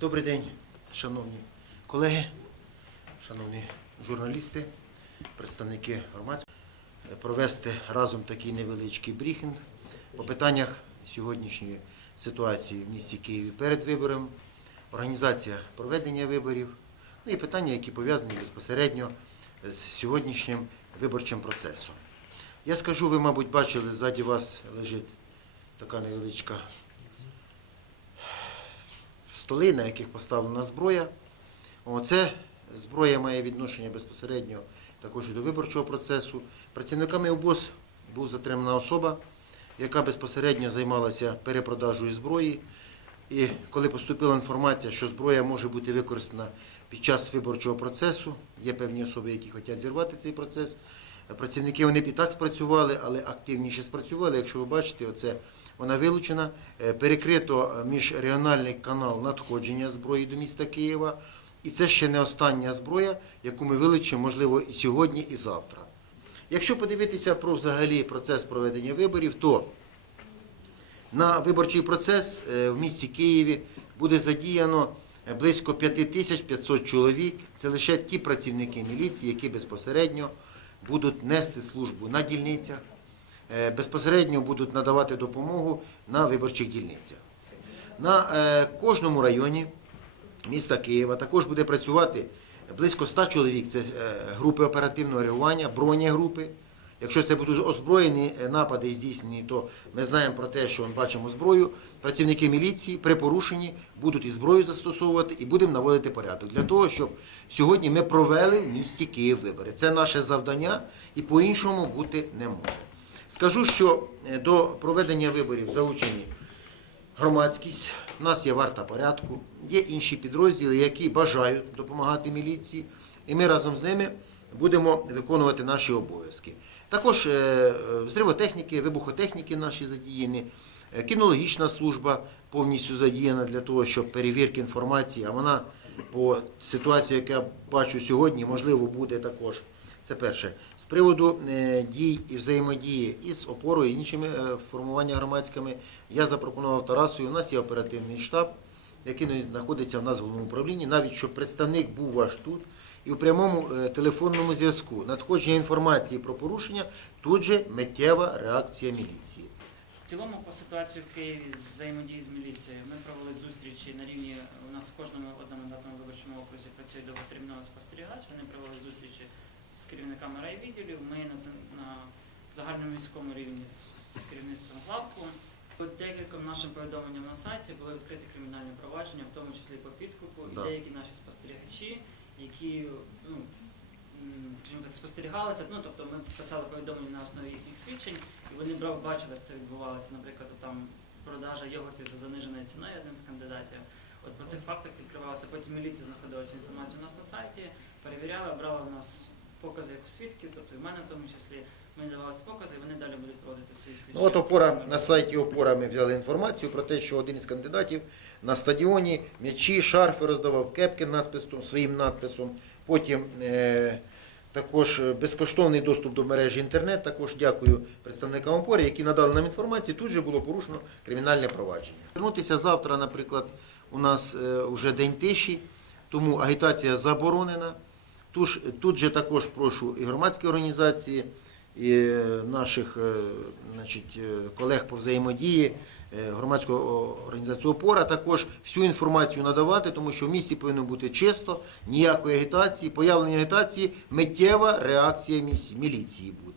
Добрий день, шановні колеги, шановні журналісти, представники громадського. Провести разом такий невеличкий брифінг по питаннях сьогоднішньої ситуації в місті Києві перед вибором, організація проведення виборів, ну і питання, які пов'язані безпосередньо з сьогоднішнім виборчим процесом. Я скажу, ви, мабуть, бачили, ззаді вас лежить така невеличка столи, на яких поставлена зброя. Оце зброя має відношення безпосередньо також і до виборчого процесу. Працівниками ОБОЗ була затримана особа, яка безпосередньо займалася перепродажею зброї. І коли поступила інформація, що зброя може бути використана під час виборчого процесу, є певні особи, які хочуть зірвати цей процес. Працівники вони і так спрацювали, але активніше спрацювали. Якщо ви бачите, оце вона вилучена, Е, перекрито міжрегіональний канал надходження зброї до міста Києва. І це ще не остання зброя, яку ми вилучимо, можливо, і сьогодні, і завтра. Якщо подивитися про взагалі процес проведення виборів, то на виборчий процес е, в місті Києві буде задіяно е, близько 5500 чоловік. Це лише ті працівники міліції, які безпосередньо будуть нести службу на дільницях, е, безпосередньо будуть надавати допомогу на виборчих дільницях. На е, кожному районі міста Києва також буде працювати близько 100 чоловік. Це е, групи оперативного реагування, бронегрупи. Якщо це будуть озброєні е, напади здійснені, то ми знаємо про те, що ми бачимо зброю. Працівники міліції при порушенні будуть і зброю застосовувати, і будемо наводити порядок для того, щоб сьогодні ми провели в місті Київ вибори. Це наше завдання, і по-іншому бути не може. Скажу, що е, до проведення виборів залучені громадськість, у нас є варта порядку, є інші підрозділи, які бажають допомагати міліції, і ми разом з ними будемо виконувати наші обов'язки. Також е, е, взривотехніки, вибухотехніки наші задіяні, е, кінологічна служба повністю задіяна для того, щоб перевірки інформації, а вона по ситуації, яку я бачу сьогодні, можливо, буде також. Це перше. З приводу дій і взаємодії із опорою і іншими е, формування громадськими, я запропонував Тарасові. У нас є оперативний штаб, який знаходиться в нас в головному управлінні, навіть щоб представник був ваш тут. І у прямому е, телефонному зв'язку надходження інформації про порушення, тут же миттєва реакція міліції. В цілому по ситуації в Києві з взаємодії з міліцією ми провели зустрічі на рівні у нас в кожному одномандатному виборчому окрузі працює довготерміновий спостерігач. Вони провели зустрічі з керівниками райвідділів. Ми на на загальному міському рівні з, з керівництвом главку. По декільком нашим повідомленням на сайті були відкриті кримінальні провадження, в тому числі по підкупу, і деякі наші спостерігачі, які ну, скажімо так, спостерігалися. Ну тобто ми писали повідомлення на основі їхніх свідчень, і вони брав, бачили, як це відбувалося. Наприклад, там продажа йогуртів за заниженою ціною одним з кандидатів. От по цих фактах відкривалося. Потім міліція знаходила цю інформацію у нас на сайті, перевіряла, брала в нас покази як свідків, тобто і в мене в тому числі. Ми давалися покази, і вони далі будуть проводити свої слідчі. Ну, от опора на сайті опора ми взяли інформацію про те, що один із кандидатів на стадіоні м'ячі, шарфи роздавав, кепки надписом, своїм надписом. Потім е, також е, безкоштовний доступ до мережі інтернет. Також дякую представникам опори, які надали нам інформацію. Тут же було порушено кримінальне провадження. Вернутися завтра, наприклад, у нас е, вже день тиші, тому агітація заборонена. Тож, тут же також прошу і громадські організації, і е, наших е, значить, е, колег по взаємодії, громадську організацію опора також всю інформацію надавати, тому що в місті повинно бути чисто, ніякої агітації, появлення агітації, миттєва реакція міліції буде.